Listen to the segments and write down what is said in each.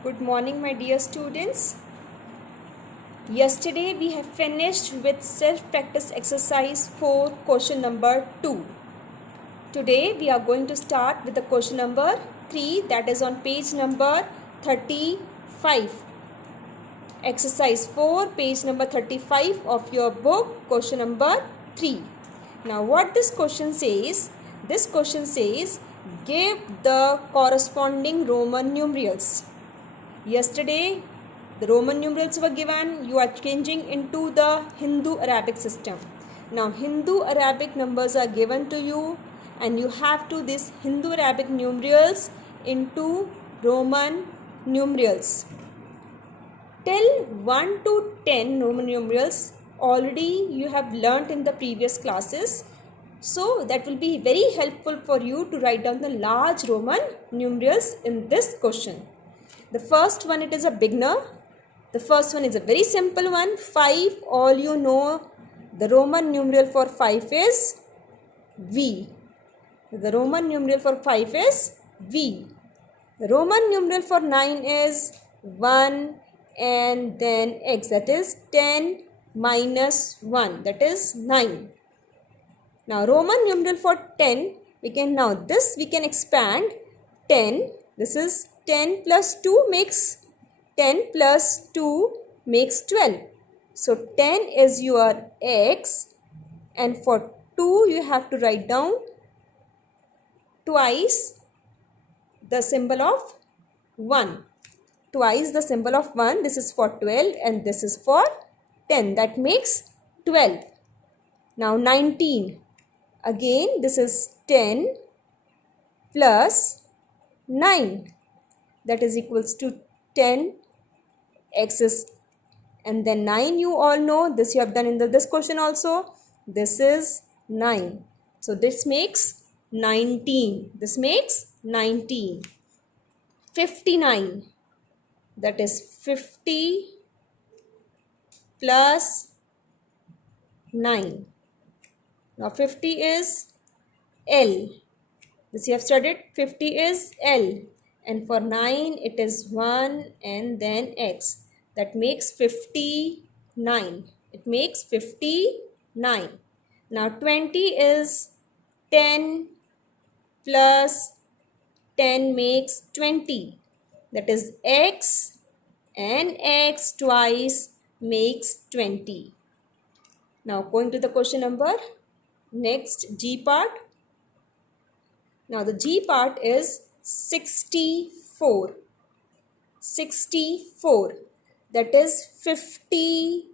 Good morning, my dear students. Yesterday we have finished with self-practice exercise 4, question number 2. Today we are going to start with the question number 3, that is on page number 35. Exercise 4, page number 35 of your book, question number 3. Now what this question says? This question says, give the corresponding Roman numerals. Yesterday, the Roman numerals were given. You are changing into the Hindu-Arabic system. Now, Hindu-Arabic numbers are given to you, and you have to this Hindu-Arabic numerals into Roman numerals. Till 1 to 10 Roman numerals already you have learnt in the previous classes. So, that will be very helpful for you to write down the large Roman numerals in this question. The first one, it is a beginner. The first one is a very simple one. 5, all you know, the Roman numeral for 5 is V. The Roman numeral for 5 is V. The Roman numeral for 9 is 1 and then X. That is 10 minus 1. That is 9. Now Roman numeral for 10, we can expand 10. This is 10 plus 2 makes 10 plus 2 makes 12. So 10 is your X, and for 2 you have to write down twice the symbol of 1. Twice the symbol of 1. This is for 12 and this is for 10. That makes 12. Now 19. Again this is 10 plus 9. That is equals to 10. X is, and then 9 you all know. This you have done in this question also. This is 9. So this makes 19. This makes 19. 59. That is 50 plus 9. Now 50 is L. This you have studied. 50 is L. And for 9 it is 1 and then X. That makes 59. It makes 59. Now 20 is 10 plus 10 makes 20. That is X and X twice makes 20. Now going to the question number. Next, G part. Now the G part is 64. 64. That is 50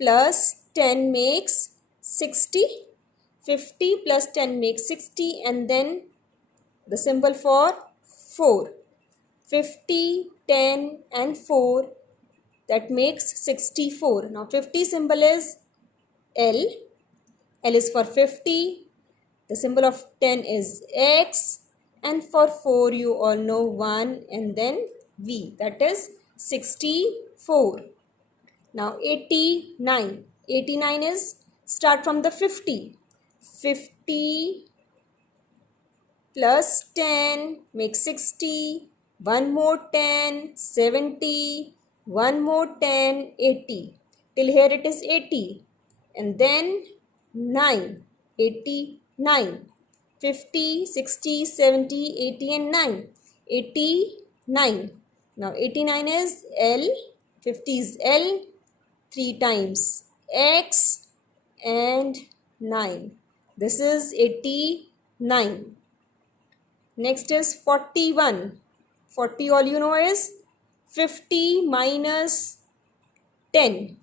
plus 10 makes 60. 50 plus 10 makes 60, and then the symbol for 4. 50, 10 and 4, that makes 64. Now 50 symbol is L. L is for 50. The symbol of 10 is X, and for 4 you all know 1 and then V. That is 64. Now 89. 89 is, start from the 50. 50 plus 10 makes 60. One more 10, 70. One more 10, 80. Till here it is 80. And then 9. 89. 50, 60, 70, 80 and 9. 89. Now 89 is L. 50 is L. 3 times X and 9. This is 89. Next is 41. 40 all you know is 50 minus 10.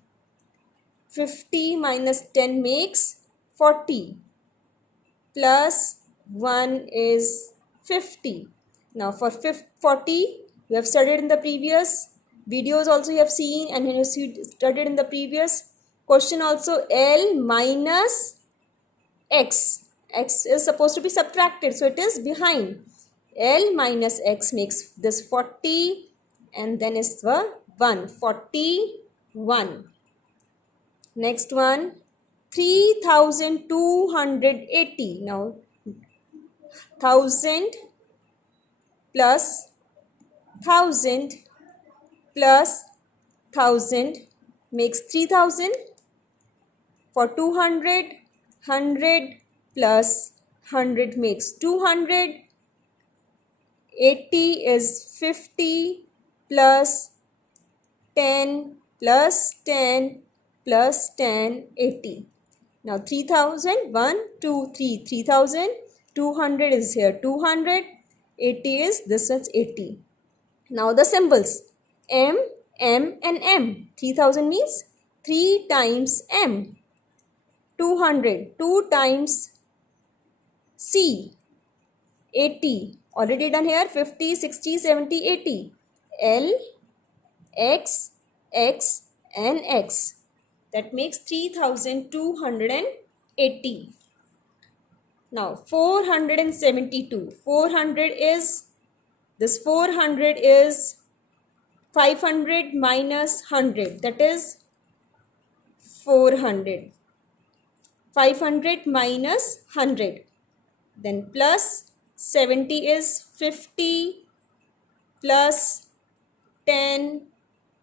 50 minus 10 makes 40. Plus 1 is 50. Now for 40, you have studied in the previous videos also you have seen, and you have studied in the previous question also, L minus X. X is supposed to be subtracted, so it is behind. L minus X makes this 40, and then is the 1. 41. Next one, 3280. Now 1000 plus 1000 plus 1000 makes 3000. For 200, 100 plus 100 makes 200. 80 is 50 plus 10 plus 10 plus 10, 80. Now 3000, 1, 2, 3, 3000. 200 is here, 200. 80 is, this one's 80. Now the symbols, M, M and M. 3000 means 3 times M. 200, 2 times C. 80, already done here, 50, 60, 70, 80. L, X, X and X. That makes 3280. Now 472. 400 is, this 400 is 500 minus 100. That is 400. 500 minus 100. Then plus 70 is 50 plus 10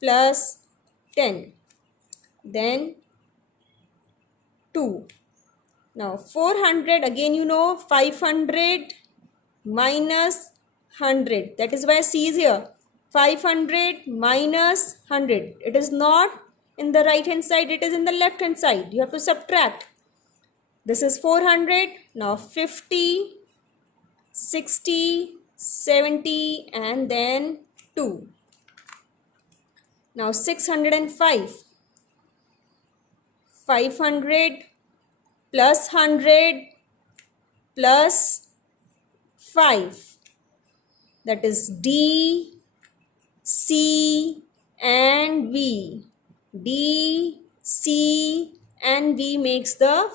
plus 10. Then 2. Now 400, again you know, 500 minus 100. That is why C is here. 500 minus 100. It is not in the right hand side, it is in the left hand side. You have to subtract. This is 400. Now 50, 60, 70 and then 2. Now 605. 500 plus 100 plus 5. That is D, C and V. D, C and V makes the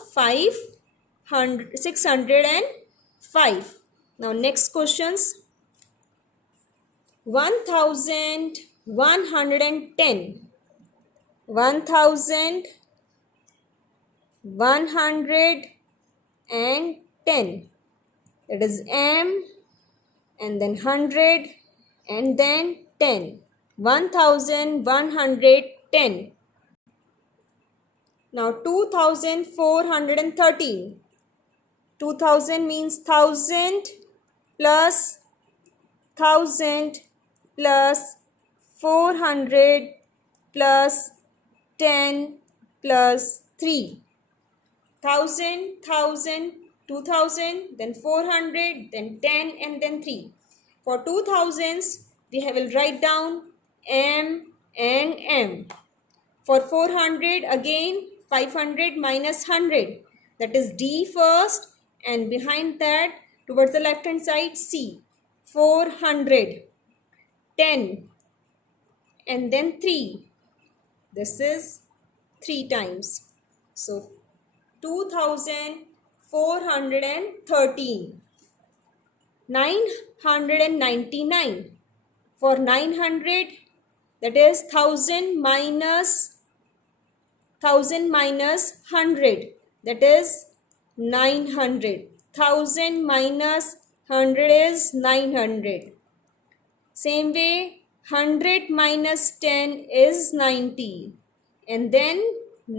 605. Now next questions. 1110. 1110. That is M and then 100 and then 10. 1110. Now 2413. 2000 means 1000 plus 1000 plus 400 plus 10 plus 3. 1000, 2000, then 400, then 10 and then 3. For 2000s, we will write down M and M. For 400, again 500 minus 100. That is D first and behind that towards the left hand side C. 400, 10 and then 3. This is 3 times. So 2413. 999. For 900, that is 1000 minus 100. That is 900. 1000 minus 100 is 900. Same way, 100 minus 10 is 90. And then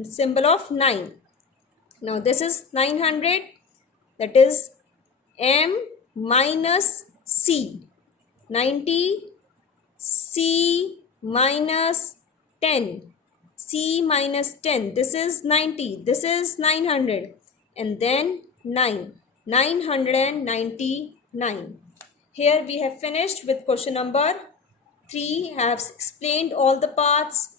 symbol of 9. Now this is 900. That is M minus C. 90. C minus 10. C minus 10. This is 90. This is 900. And then 9. 999. Here we have finished with question number 3. I have explained all the parts.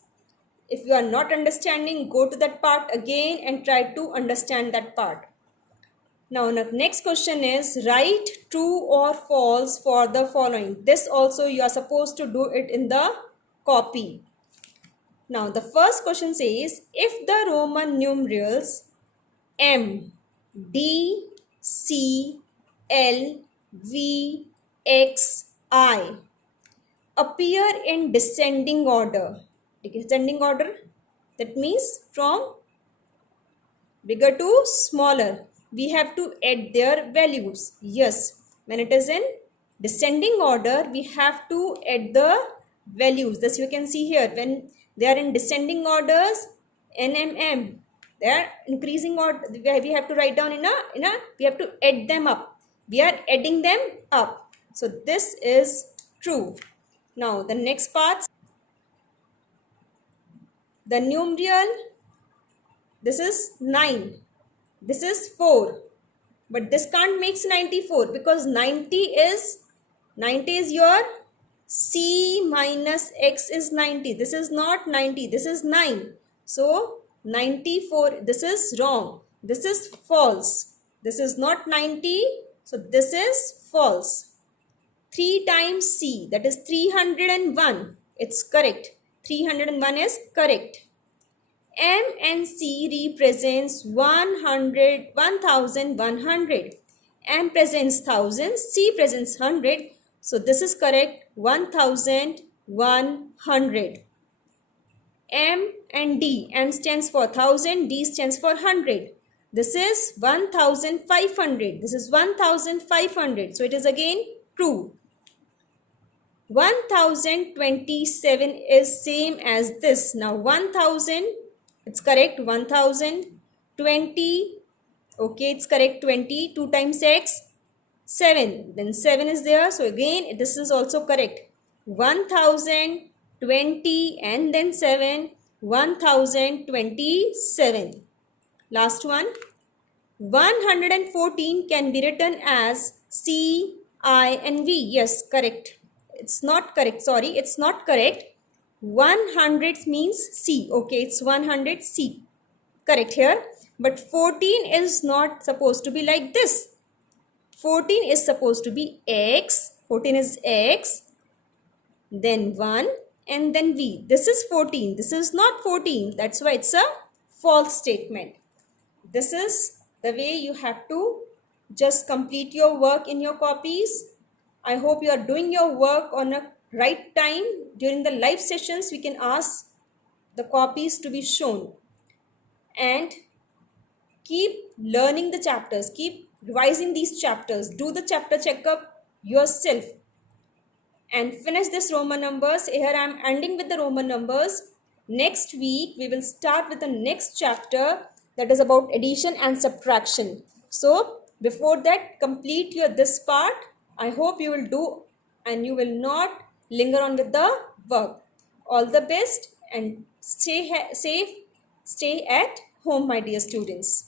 If you are not understanding, go to that part again and try to understand that part. Now, the next question is write true or false for the following. This also you are supposed to do it in the copy. Now, the first question says, if the Roman numerals M, D, C, L, V, X, I appear in descending order. Descending order, that means from bigger to smaller. We have to add their values. Yes, when it is in descending order, we have to add the values. This you can see here. When they are in descending orders, NMM, they are increasing order. We have to write down we have to add them up. We are adding them up. So this is true. Now the next part, the numeral, this is 9. This is 4. But this can't make 94 because 90 is your C minus X is 90. This is not 90. This is 9. So 94, this is wrong. This is false. This is not 90. So this is false. 3 times C, that is 301. It's correct. 301 is correct. M and C represents 100, 1100. M presents 1000, C presents 100. So this is correct, 1100. M and D, M stands for 1000, D stands for 100. This is 1500. This is 1500. So it is again true. 1027 is same as this. Now 1000, it's correct, 1020, okay, it's correct, 20, 2 times X, 7, then 7 is there, so again this is also correct. 1020 and then 7, 1027. Last one, 114 can be written as C, I and V. Yes, correct. It's not correct, sorry, it's not correct. 100 means C. Okay, it's 100 C. Correct here. But 14 is not supposed to be like this. 14 is supposed to be X. 14 is X. Then 1 and then V. This is 14. This is not 14. That's why it's a false statement. This is the way you have to just complete your work in your copies. I hope you are doing your work on a right time. During the live sessions, we can ask the copies to be shown. And keep learning the chapters. Keep revising these chapters. Do the chapter checkup yourself. And finish this Roman numbers. Here I am ending with the Roman numbers. Next week, we will start with the next chapter that is about addition and subtraction. So, before that, complete this part. I hope you will do and you will not linger on with the work. All the best and stay safe, stay at home, my dear students.